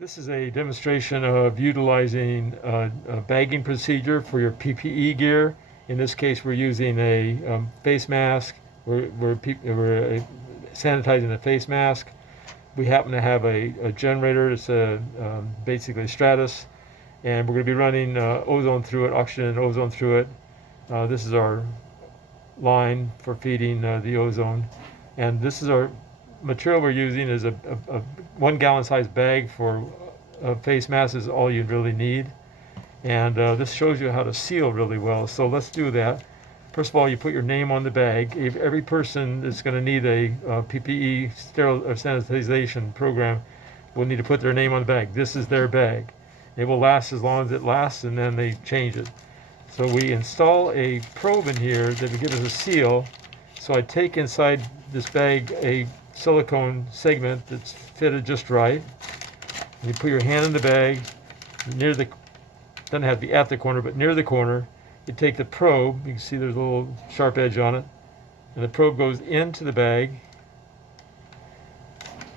This is a demonstration of utilizing a bagging procedure for your PPE gear. In this case, we're using a face mask. We're sanitizing a face mask. We happen to have a generator. It's basically a Stratus, and we're going to be running ozone through it, oxygen and ozone through it. This is our line for feeding the ozone, and this is our material we're using is a 1 gallon size bag for a face mask is all you really need. And this shows you how to seal really well. So let's do that. First of all, you put your name on the bag. Every person is going to need a PPE sterile or sanitization program will need to put their name on the bag. This is their bag. It will last as long as it lasts, and then they change it. So we install a probe in here that will give us a seal. So I take inside this bag a silicone segment that's fitted just right. You put your hand in the bag, near the, doesn't have to be at the corner, but near the corner. You take the probe, you can see there's a little sharp edge on it, and the probe goes into the bag,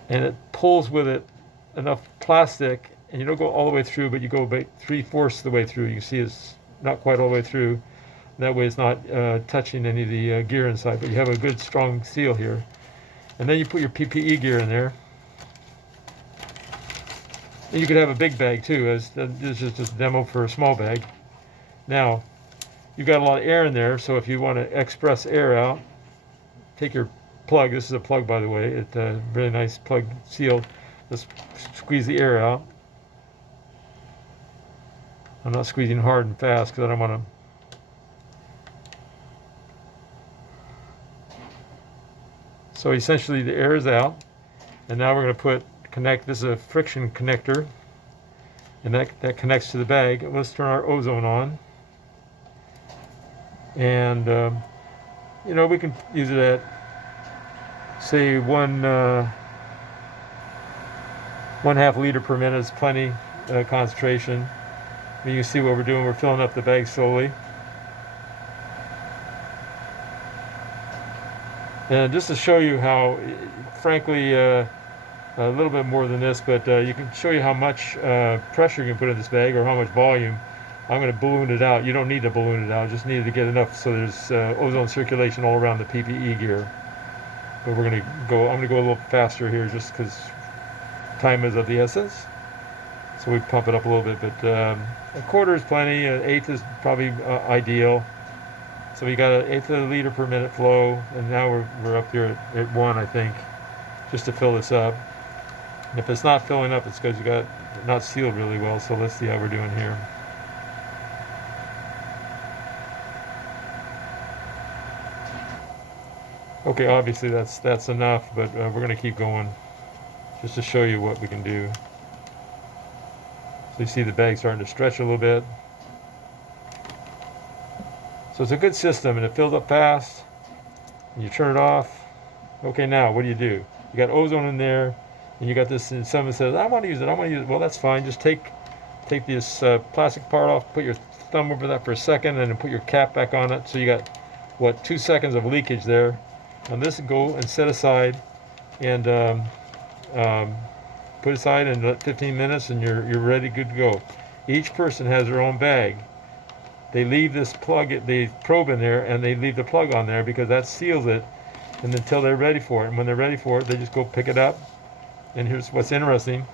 and it pulls with it enough plastic, and you don't go all the way through, but you go about 3/4 of the way through. You can see it's not quite all the way through. That way it's not touching any of the gear inside, but you have a good strong seal here. And then you put your PPE gear in there. And you could have a big bag too, as this is just a demo for a small bag. Now, you've got a lot of air in there, so if you want to express air out, take your plug. This is a plug, by the way. It's a really nice plug sealed. Just squeeze the air out. I'm not squeezing hard and fast because I don't want to. So essentially the air is out, and now we're going to connect, this is a friction connector, and that connects to the bag. Let's turn our ozone on. And, you know, we can use it at, say, 1.5 liter per minute is plenty concentration. You can see what we're doing. We're filling up the bag slowly. And just to show you how, frankly, a little bit more than this, but you can show you how much pressure you can put in this bag or how much volume. I'm going to balloon it out. You don't need to balloon it out. Just need to get enough so there's ozone circulation all around the PPE gear. But I'm going to go a little faster here just because time is of the essence. So we pump it up a little bit, but a quarter is plenty. An eighth is probably ideal. So we got an 1/8 of a liter per minute flow, and now we're up here at 1, I think, just to fill this up. And if it's not filling up, it's because you got not sealed really well. So let's see how we're doing here. Okay, obviously that's enough, but we're going to keep going just to show you what we can do. So you see the bag starting to stretch a little bit. So it's a good system, and it fills up fast, and you turn it off. Okay, now what do? You got ozone in there, and you got this, and someone says, I want to use it, well, that's fine. Just take this plastic part off, put your thumb over that for a second, and then put your cap back on it. So you got, 2 seconds of leakage there. And this go and set aside, and put aside in 15 minutes, and you're ready, good to go. Each person has their own bag. They leave this the probe in there, and they leave the plug on there because that seals it, and until they're ready for it. And when they're ready for it, they just go pick it up. And here's what's interesting.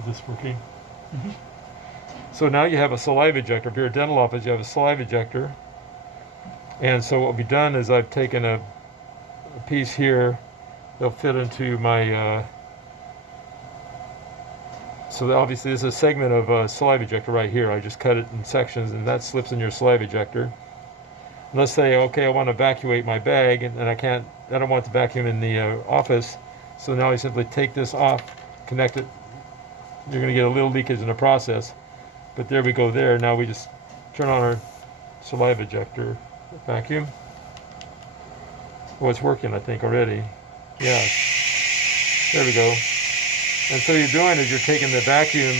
Is this working? Mm-hmm. So now you have a saliva ejector. If you're a dental office, you have a saliva ejector. And so what we've done is I've taken a piece here. They'll fit into my. So obviously this is a segment of a saliva ejector right here. I just cut it in sections, and that slips in your saliva ejector. And let's say, okay, I want to evacuate my bag, and I don't want to vacuum in the office. So now I simply take this off, connect it. You're going to get a little leakage in the process, but there we go there. Now we just turn on our saliva ejector vacuum. Oh, it's working, I think, already. Yeah. There we go. And so you're doing is you're taking the vacuum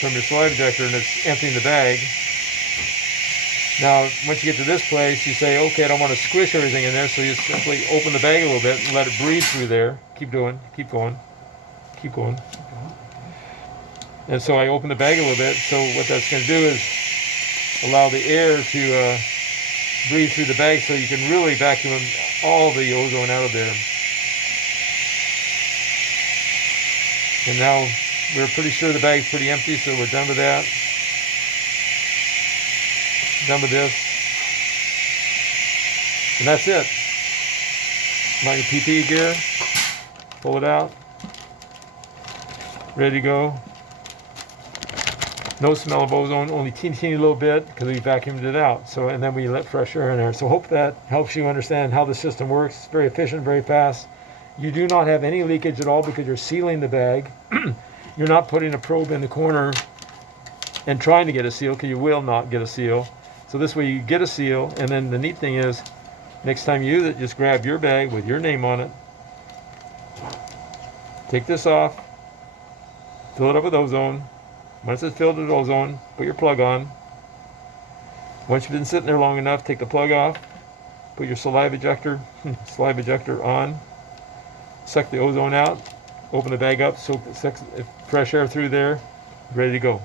from your saliva ejector, and it's emptying the bag. Now, once you get to this place, you say, okay, I don't want to squish everything in there, so you simply open the bag a little bit and let it breathe through there. Keep going, keep going, keep going. And so I open the bag a little bit. So what that's going to do is allow the air to breathe through the bag, so you can really vacuum all the ozone out of there. And now we're pretty sure the bag's pretty empty, so we're done with that. Done with this. And that's it. Like your PPE gear, pull it out, ready to go. No smell of ozone, only teeny little bit because we vacuumed it out. So, and then we let fresh air in there. So hope that helps you understand how the system works. It's very efficient, very fast. You do not have any leakage at all because you're sealing the bag. You're not putting a probe in the corner and trying to get a seal, because you will not get a seal. So this way you get a seal, and then the neat thing is, next time you use it, just grab your bag with your name on it. Take this off, fill it up with ozone. Once it's filled with ozone, put your plug on. Once you've been sitting there long enough, take the plug off, put your saliva ejector on, suck the ozone out, open the bag up, soak fresh air through there, ready to go.